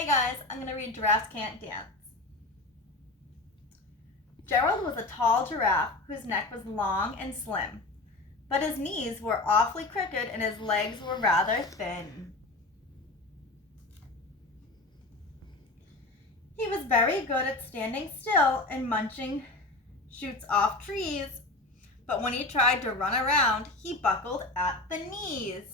Hey guys, I'm going to read Giraffes Can't Dance. Gerald was a tall giraffe whose neck was long and slim, but his knees were awfully crooked and his legs were rather thin. He was very good at standing still and munching shoots off trees, but when he tried to run around, he buckled at the knees.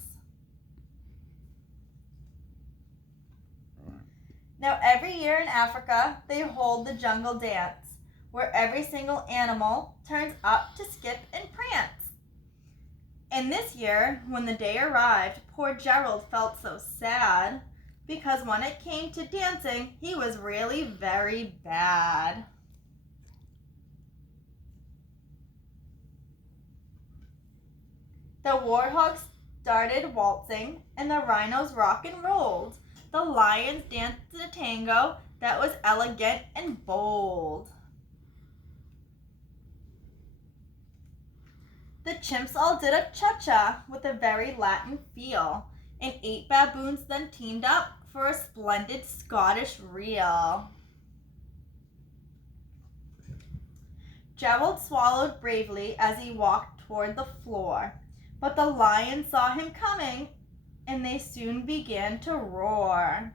Now every year in Africa, they hold the jungle dance, where every single animal turns up to skip and prance. And this year, when the day arrived, poor Gerald felt so sad, because when it came to dancing, he was really very bad. The warthogs started waltzing, and the rhinos rock and rolled. The lions danced a tango that was elegant and bold. The chimps all did a cha-cha with a very Latin feel, and 8 baboons then teamed up for a splendid Scottish reel. Gerald swallowed bravely as he walked toward the floor, but the lions saw him coming, and they soon began to roar.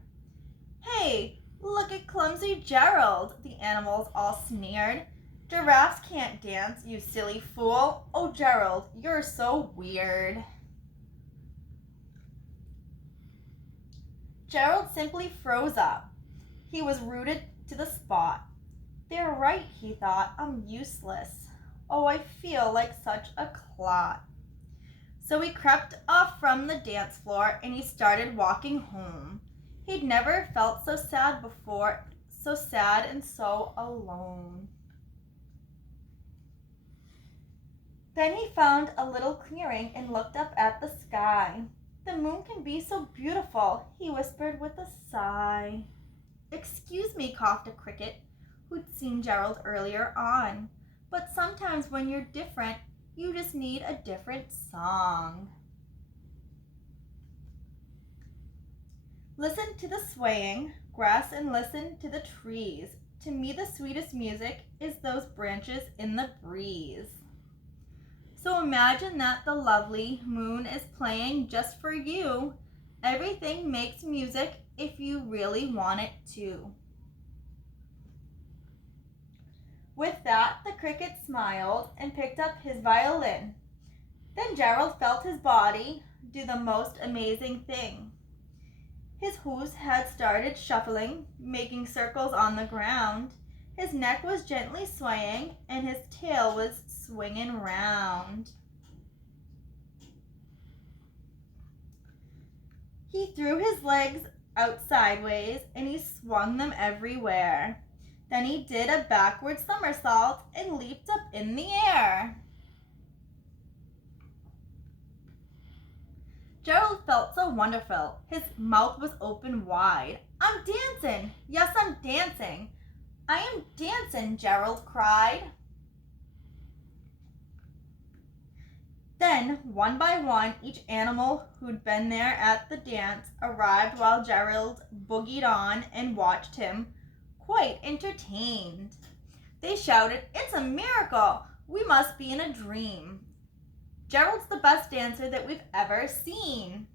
"Hey, look at clumsy Gerald," the animals all sneered. "Giraffes can't dance, you silly fool. Oh, Gerald, you're so weird." Gerald simply froze up. He was rooted to the spot. "They're right," he thought. "I'm useless. Oh, I feel like such a clot." So he crept off from the dance floor and he started walking home. He'd never felt so sad before, so sad and so alone. Then he found a little clearing and looked up at the sky. "The moon can be so beautiful," he whispered with a sigh. "Excuse me," coughed a cricket who'd seen Gerald earlier on, "but sometimes when you're different, you just need a different song." Listen to the swaying grass and listen to the trees. To me the sweetest music is those branches in the breeze. So imagine that the lovely moon is playing just for you. Everything makes music if you really want it to. With that, the cricket smiled and picked up his violin. Then Gerald felt his body do the most amazing thing. His hooves had started shuffling, making circles on the ground. His neck was gently swaying, and his tail was swinging round. He threw his legs out sideways, and he swung them everywhere. Then he did a backward somersault and leaped up in the air. Gerald felt so wonderful. His mouth was open wide. "I'm dancing! Yes, I'm dancing! I am dancing!" Gerald cried. Then, one by one, each animal who'd been there at the dance arrived while Gerald boogied on and watched him, quite entertained. They shouted, "It's a miracle! We must be in a dream. Gerald's the best dancer that we've ever seen."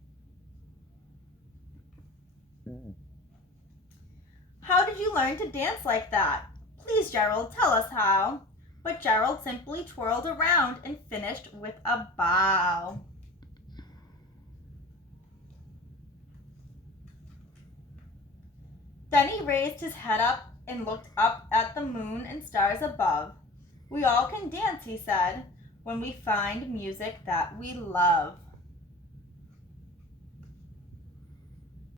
"How did you learn to dance like that? Please, Gerald, tell us how." But Gerald simply twirled around and finished with a bow. Then he raised his head up and looked up at the moon and stars above. "We all can dance," he said, "when we find music that we love."